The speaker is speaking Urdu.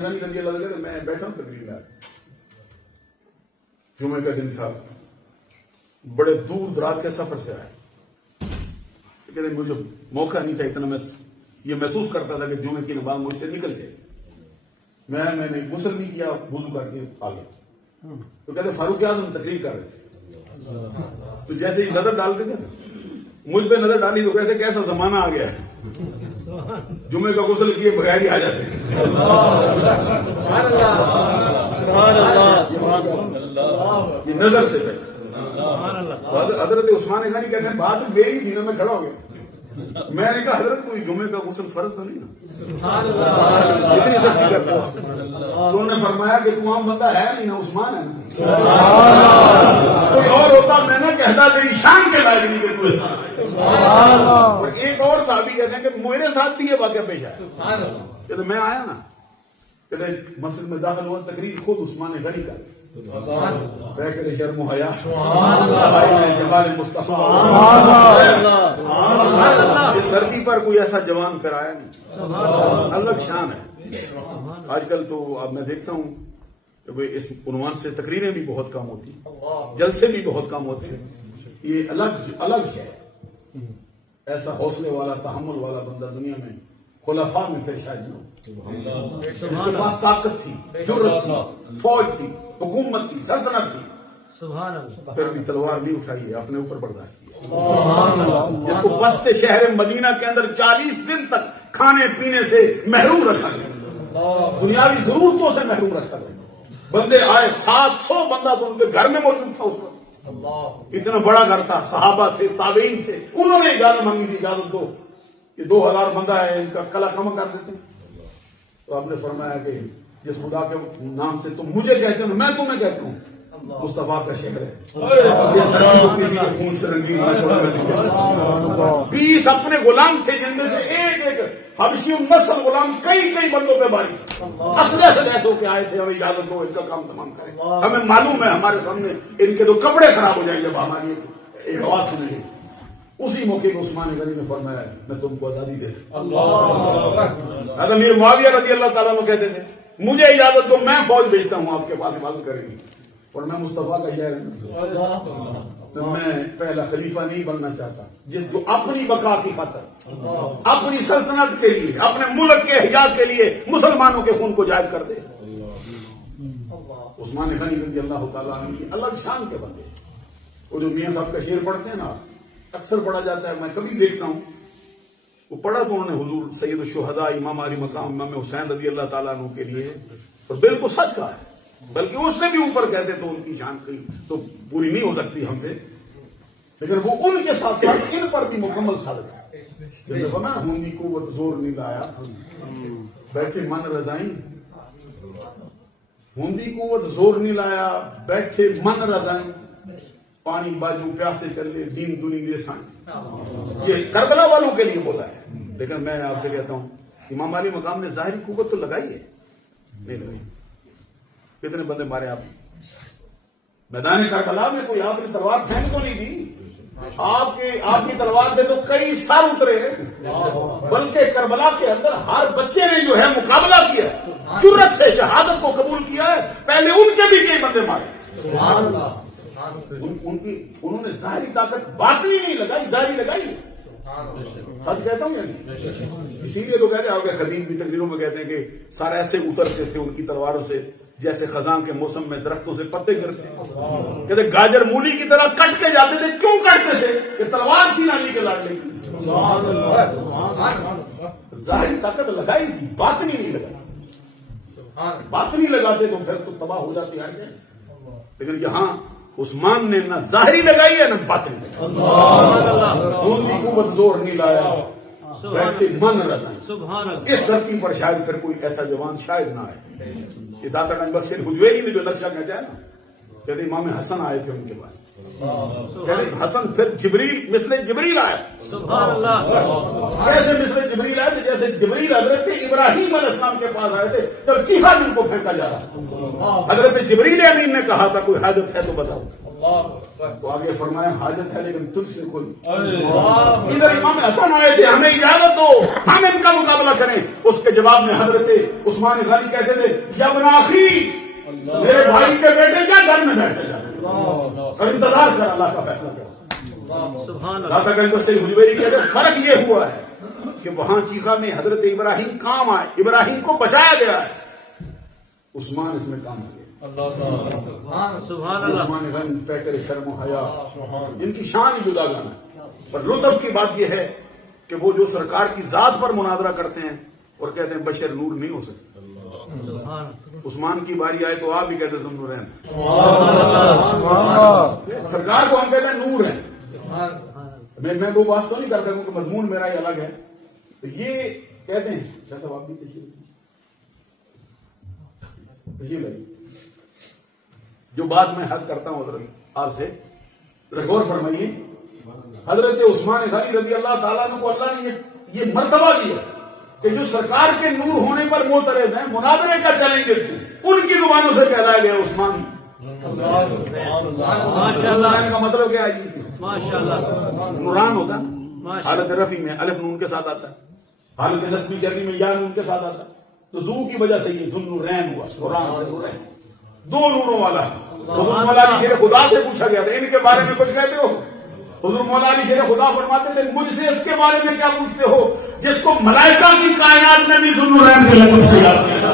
رضی اللہ عنہ میں بیٹھا ہوں تقریر میں، جمعے کا دن تھا، بڑے دور دراز کے سفر سے آئے، لیکن مجھے موقع نہیں تھا اتنا، میں یہ محسوس کرتا تھا کہ جمعے کی نماز مجھ سے نکل گئی، میں نے غسل نہیں کیا، وضو کر کے آ گیا، تو کہتے فاروق اعظم تقریر کر رہے تھے، تو جیسے ہی نظر ڈالتے تھے مجھ پہ نظر ڈالی تو کہتے کیسا زمانہ آ گیا ہے، جمعے کا غسل کیے بغیر ہی آ جاتے ہیں۔ یہ نظر سے حضرت عثمان غنی کہتے ہیں بات میری تھی نا، میں کھڑا ہو گیا، میں نے کہا حضرت کوئی جمعے کا غسل فرض تو نہیں نا، اتنی سختی کرتے تو انہوں نے فرمایا کہ تم عام بندہ ہے نہیں نا، عثمان ہے نا، کوئی اور ہوتا میں نہ کہتا تیری شان کے لائق نہیں کہ تو اور ایک اور صحابی کہتے ہیں کہ میرے ساتھ بھی یہ واقعہ پیش آیا، کہتے میں آیا نا، کہتے مسجد میں داخل ہوا، تقریر خود عثمان غنی کا، بیکر شرم و حیا، جمال مصطفیٰ، اس دھرتی پر کوئی ایسا جوان کرایا نہیں، الگ شان ہے۔ آج کل تو اب میں دیکھتا ہوں کہ اس عنوان سے تقریریں بھی بہت کم ہوتی، جلسے بھی بہت کم ہوتے ہیں، یہ الگ شے ہے، ایسا حوصلے والا تحمل والا بندہ دنیا میں خلفاء میں پھر شاید نہ ہو، اس کے پاس طاقت تھی، جرأت تھی، فوج تھی، حکومت تھی، سلطنت تھی، پھر بھی تلوار نہیں اٹھائی ہے، اپنے اوپر برداشت کیا، جس کو بست شہر مدینہ کے اندر 40 دن تک کھانے پینے سے محروم رکھا گیا، دنیاوی ضرورتوں سے محروم رکھا گیا، بندے آئے 700 بندہ تو ان کے گھر میں موجود تھا، اس وقت اتنا بڑا گھر تھا، صحابہ تھے، تابعین تھے، انہوں نے اجازت مانگی تھی، اجازت دو کہ 2000 بندہ ہے، ان کا کلا کم کر دیتے، تو آپ نے فرمایا کہ جس خدا کے نام سے تم مجھے کہتے ہو میں تمہیں کہتا ہوں، مصطفیٰ کا شہر ہے، اس دھرتی کو کسی کے خون سے رنگین نہ چھوڑا، میں تمہیں کہتا ہوں 20 اپنے غلام تھے، جن میں سے ایک حبشی نسل غلام کئی بندوں پہ باری تھے، اسلحے سے لیس ہو کے آئے تھے، ہمیں اجازت دو ان کا کام تمام کریں، ہمیں معلوم ہے ہمارے سامنے ان کے تو کپڑے خراب ہو جائیں جب ہماری ایک آواز سنیں گے۔ اسی موقع کو عثمان غنی نے فرمایا میں تم کو آزادی دے دوں، حضرت امیر معاویہ رضی اللہ تعالیٰ عنہ کہتے تھے مجھے اجازت دو، میں فوج بھیجتا ہوں آپ کے پاس، حفاظت کرے گی، اور میں مصطفیٰ کا شہر ہوں، میں پہلا خلیفہ نہیں بننا چاہتا جس کو اپنی بقا کی خاطر، اپنی سلطنت کے لیے، اپنے ملک کے حجاب کے لیے مسلمانوں کے خون کو جائز کر دے۔ عثمان غنی رضی اللہ تعالیٰ عنہ کی الگ شان کے بندے، وہ جو میاں صاحب کا شعر پڑھتے ہیں نا، اکثر پڑھا جاتا ہے، میں کبھی دیکھتا ہوں، وہ پڑھا تو انہوں نے حضور سید الشہداء امام علی مقام امام حسین رضی اللہ تعالیٰ عنہ کے لیے، اور بالکل سچ کہا ہے، بلکہ اس سے بھی اوپر کہتے تو ان کی جان تو پوری نہیں ہو سکتی ہم سے، لیکن وہ ان کے ساتھ ساتھ ان پر بھی مکمل صادق ہے، ہوندی قوت زور نہیں لایا بیٹھے من رضائیں، ہوندی قوت زور نہیں لایا بیٹھے من رضائیں، پانی باجو پیاسے چلے دین دنی دے سائیں، یہ کربلا والوں کے لیے بولا ہے، لیکن میں آپ سے کہتا ہوں امام علی مقام نے ظاہری قوت تو لگائی ہے، نہیں لگائی، کتنے بندے مارے آپ میدان کربلا میں، کوئی آپ نے تلوار پھینک تو نہیں دی، آپ کی تلوار سے تو کئی سال اترے، بلکہ کربلا کے اندر ہر بچے نے جو ہے مقابلہ کیا، جرأت سے شہادت کو قبول کیا ہے، پہلے ان کے بھی کئی بندے مارے، انہوں نے ظاہری طاقت باطنی نہیں لگائی، ظاہری لگائی، سچ کہتا ہوں یعنی، اسی لیے تو کہتے ہیں آپ کے خدیم بھی تقریروں میں کہتے ہیں کہ سارے ایسے اترتے تھے ان کی تلواروں سے جیسے خزاں کے موسم میں درختوں سے پتے گرتے، کہتے گاجر مولی کی طرح کٹ کے جاتے تھے، کیوں کٹتے تھے کہ تلوار تھی نالی کے لاڈلے کی، ظاہری طاقت لگائی تھی، باطنی نہیں لگائی، باطنی لگاتے تو پھر تو تباہ ہو جاتی ہے، لیکن یہاں عثمان نے نہ ظاہری لگائی ہے نہ باطنی لگائی، ہوندی قوت زور نہیں لایا بیٹھے من رضائیں، اس دھرتی پر شاید پھر کوئی ایسا جوان شاید نہ آئے، یہ داتا گنج بخش حجویری نے جو نقشہ کہتا ہے نا، کہتے امام حسن آئے تھے ان کے پاس، کہتے حسن پھر جبریل مثل جبریل آئے، کیسے مثل جبریل آئے تھے؟ جیسے جبریل حضرت ابراہیم علیہ السلام کے پاس آئے تھے جب چیخا جن کو پھینکا جا رہا، حضرت جبریل امین نے کہا تھا کوئی حاجت ہے تو بتاؤ، تو آگے فرمایا حاجت ہے لیکن تجھ سے کوئی. ادھر امام حسن آئے تھے ہمیں اجازت دو ہم ان کا مقابلہ کریں. اس کے جواب میں حضرت عثمان غنی کہتے تھے یا ابن اخی میرے بھائی کے بیٹے کیا گھر میں بیٹھے جا اور انتظار کر اللہ کا فیصلہ کر. داتا گنج سے حجویری کہتے فرق یہ ہوا ہے کہ وہاں چیخا میں حضرت ابراہیم کام آئے, ابراہیم کو بچایا گیا ہے, عثمان اس میں کام کیا. عثمان غنی پیکر شرم و حیا ان کی شان ہی جدا گانا ہے. پر لطف کی بات یہ ہے کہ وہ جو سرکار کی ذات پر مناظرہ کرتے ہیں اور کہتے ہیں بشر نور نہیں ہو سکتے. عثمان کی باری آئے تو آپ بھی کہتے ہیں نور ہیں. سرکار کو ہم کہتے ہیں نور ہیں. میں وہ بات تو نہیں کرتا ہوں کہ مضمون میرا ہی الگ ہے. تو یہ کہتے ہیں جیسا آپ بھی تشریف لگی جو بات میں حد کرتا ہوں حضرت آپ سے غور فرمائیے. حضرت عثمان غنی رضی اللہ تعالیٰ عنہ کو اللہ نے یہ مرتبہ دیا کہ جو سرکار کے نور ہونے پر معترض ہیں, مناظرے کا چیلنج تھے, ان کی زبانوں سے کہلایا گیا عثمان. کا مطلب کیا ہے؟ نوران ہوتا ہے. حالت رفی میں الف نون کے ساتھ آتا ہے, حالت نسبی جرمی میں یا نون کے ساتھ آتا ہے. تو زو کی وجہ سے یہ ذوالنورین ہوا. نوران سے نورین دو نوروں والا. حضور مولا علی شیر خدا سے پوچھا گیا تھا ان کے بارے میں کچھ کہتے ہو؟ حضور مولا علی شیر خدا فرماتے تھے مجھ سے اس کے بارے میں کیا پوچھتے ہو جس کو ملائکہ کی کائنات میں بھی ذوالنورین کے لقب سے یاد کیا.